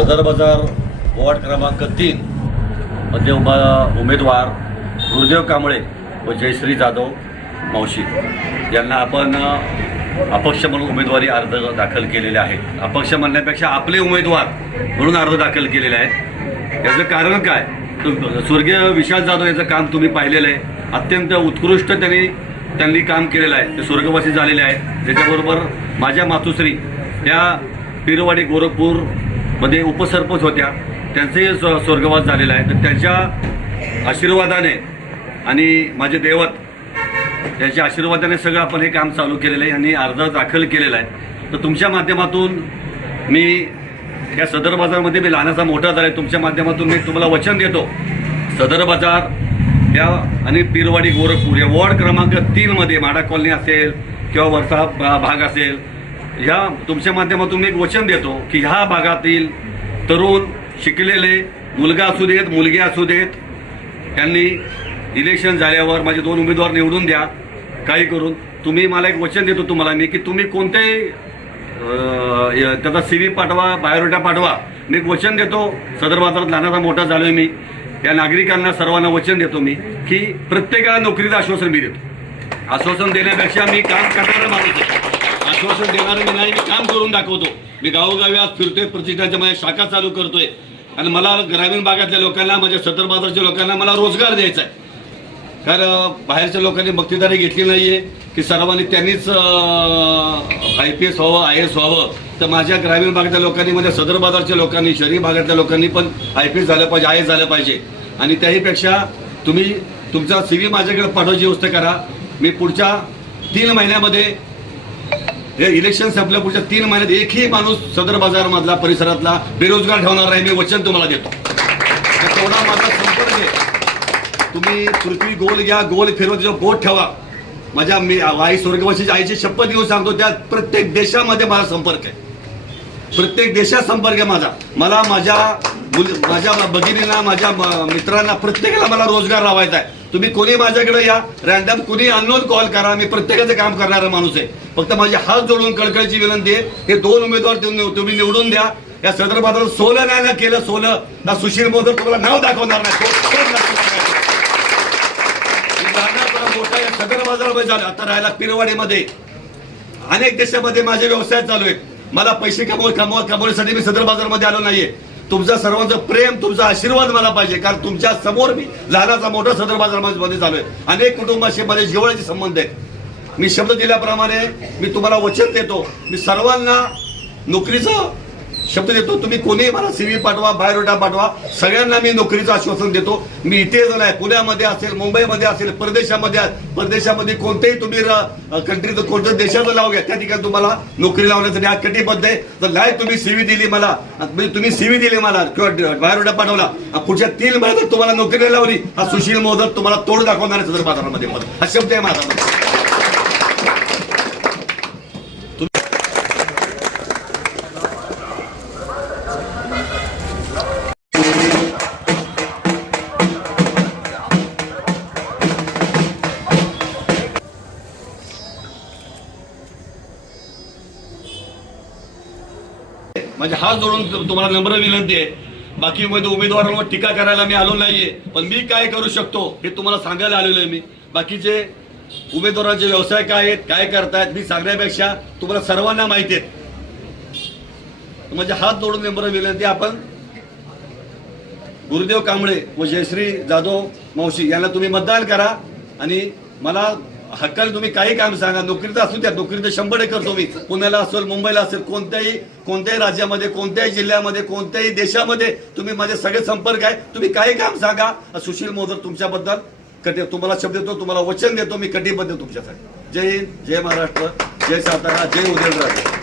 सदर बाजार वॉर्ड क्रमांक 3 मध्ये उमेदवार गुरुदेव कांबळे व जयश्री जाधव मावशी यांना आपण अपक्ष म्हणून उमेदवारी अर्ज दाखल केलेले आहेत। अपक्ष म्हणण्यापेक्षा आपले उमेदवार म्हणून अर्ज दाखल केलेले आहेत। याचं कारण काय, स्वर्गीय विशाल जाधव यांचं काम तुम्ही पाहिलेलं आहे। अत्यंत उत्कृष्ट त्यांनी काम केलेलं आहे। ते स्वर्गवासी झालेले आहेत। त्याच्याबरोबर माझ्या मातुश्री या पीरवाडी गोरखपूरमध्ये उपसरपंच होत्या, त्यांचे स्वर्गवास झालेला आहे। तर त्यांच्या आशीर्वादाने आणि माझे दैवत त्यांच्या आशीर्वादाने सगळं आपण हे काम चालू केलेलं आहे आणि अर्ज दाखल केलेला आहे। तर तुमच्या माध्यमातून मी या सदर बाजारमध्ये मी लहानाचा मोठा झाला आहे। तुमच्या माध्यमातून मी तुम्हाला वचन देतो, सदर बाजार या आणि पीरवाडी गोरखपूर या वॉर्ड क्रमांक 3 मध्ये माडा कॉलनी असेल किंवा वरचा भाग असेल, ह्या तुमच्या माध्यमातून मी एक वचन देतो की ह्या भागातील तरुण शिकलेले मुलगा असू देत मुलगी असू देत, त्यांनी इलेक्शन झाल्यावर माझे 2 उमेदवार निवडून द्या। काही करून तुम्ही मला एक वचन देतो तुम्हाला मी की तुम्ही कोणत्याही त्याचा CV पाठवा, बायोडेटा पाठवा। मी एक वचन देतो, सदर बाजारात लहानाचा मोठा झालोय मी, या नागरिकांना सर्वांना वचन देतो मी की प्रत्येकाला नोकरीचं आश्वासन मी देतो। आश्वासन देण्यापेक्षा मी काम करणारा माणूस आहे। आश्वासन देणारं मी नाही, मी काम करून दाखवतो। मी गावोगावी आज फिरतोय, प्रतिष्ठाच्या माझ्या शाखा चालू करतोय आणि मला ग्रामीण भागातल्या लोकांना, माझ्या सदर बाजारच्या लोकांना मला रोजगार द्यायचा आहे। कारण बाहेरच्या लोकांनी मक्तेदारी घेतली नाहीये की सर्वांनी त्यांनीच IPS व्हावं, IAS व्हावं। तर माझ्या ग्रामीण भागातल्या लोकांनी, माझ्या सदर बाजारच्या लोकांनी, शहरी भागातल्या लोकांनी पण IPS झालं पाहिजे, IAS झालं पाहिजे। आणि त्याहीपेक्षा तुम्ही तुमचा CV माझ्याकडे पाठवायची व्यवस्था करा। मी पुढच्या 3 महिन्यामध्ये हे इलेक्शन संपल्या पुढच्या 3 महिन्यात एकही माणूस सदर बाजारमधला परिसरातला बेरोजगार ठेवणार नाही, मी वचन तुम्हाला देतो। तेवढा माझा संपर्क आहे। तुम्ही पृथ्वी गोल घ्या, गोल फिरवत जो बोट ठेवा। माझ्या मी आई स्वर्गवासीच्या आईची शपथ घेऊन सांगतो, त्या प्रत्येक देशामध्ये माझा संपर्क आहे, प्रत्येक देशात संपर्क आहे माझा। मला माझ्या भगिनींना, माझ्या मित्रांना, प्रत्येकाला मला रोजगार लावायचा आहे। तुम्ही कोणी माझ्याकडे या, रॅन्डम कोणी अननोन कॉल करा, मी प्रत्येकाचं काम करणारा माणूस आहे। फक्त माझे हात जोडून कळकळीची विनंती आहे, हे 2 उमेदवार तुम्ही निवडून द्या। या सदर बाजारात 16 नाही ना केलं, 16 ना सुशील मोदक तुम्हाला नाव दाखवणार नाही। मोठा या सदर बाजारामध्ये झालं। आता राहायला पीरवाडीमध्ये अनेक देशामध्ये माझे व्यवसाय चालू आहेत। मला पैसे कमवण्यासाठी मी सदर बाजारमध्ये आलो नाहीये। तुमचा सर्वांचं प्रेम, तुमचा आशीर्वाद मला पाहिजे, कारण तुमच्या समोर मी लहानाचा मोठा सदर बाजारमध्ये झालोय। अनेक कुटुंबाशी माझे जिव्हाळ्याचे संबंध आहेत। मी शब्द दिल्याप्रमाणे मी तुम्हाला वचन देतो, मी सर्वांना नोकरीचं शब्द देतो। तुम्ही कोणी मला CV पाठवा, बायोडेटा पाठवा, सगळ्यांना मी नोकरीचं आश्वासन देतो। मी इथे जर आहे, पुण्यामध्ये असेल, मुंबईमध्ये असेल, परदेशामध्ये कोणत्याही तुम्ही कंट्रीचं कोणत्या देशाचं नाव घ्या, त्या ठिकाणी तुम्हाला नोकरी लावण्यासाठी हा कटिबद्ध आहे। तर नाही तुम्ही CV दिली मला, तुम्ही CV दिली मला किंवा बायोडेटा पाठवला, पुढच्या 3 महिन्यात तुम्हाला नोकरी लावली, हा सुशील मोदक तुम्हाला तोड दाखवणार आहे सदर बाजारामध्ये। हा शब्द आहे माझा। म्हणजे हात जोडून तुम्हाला नम्र विनंती आहे। बाकी उमेदवारांवर टीका करायला मी आलो नाहीये, पण मी काय करू शकतो हे तुम्हाला सांगायला आलेलो आहे मी। बाकीचे उमेदवारांचे व्यवसाय काय आहेत, काय करतायत, मी सांगण्यापेक्षा तुम्हाला सर्वांना माहिती आहे। म्हणजे हात जोडून नम्र विनंती, आपण गुरुदेव कांबळे व जयश्री जाधव मावशी यांना तुम्ही मतदान करा आणि मला हक्काने तुम्ही काही काम सांगा। नोकरीचं असू द्या, नोकरीचं 100% करतो मी। पुण्याला असेल, मुंबईला असेल, कोणत्याही राज्यामध्ये, कोणत्याही जिल्ह्यामध्ये, कोणत्याही देशामध्ये तुम्ही माझे सगळे संपर्क आहे। तुम्ही काही काम सांगा। सुशील मोदक तुमच्याबद्दल तुम्हाला शब्द देतो, तुम्हाला वचन देतो, मी कटिबद्ध तुमच्यासाठी। जय हिंद, जय महाराष्ट्र, जय सातारा, जय उदयनराजे।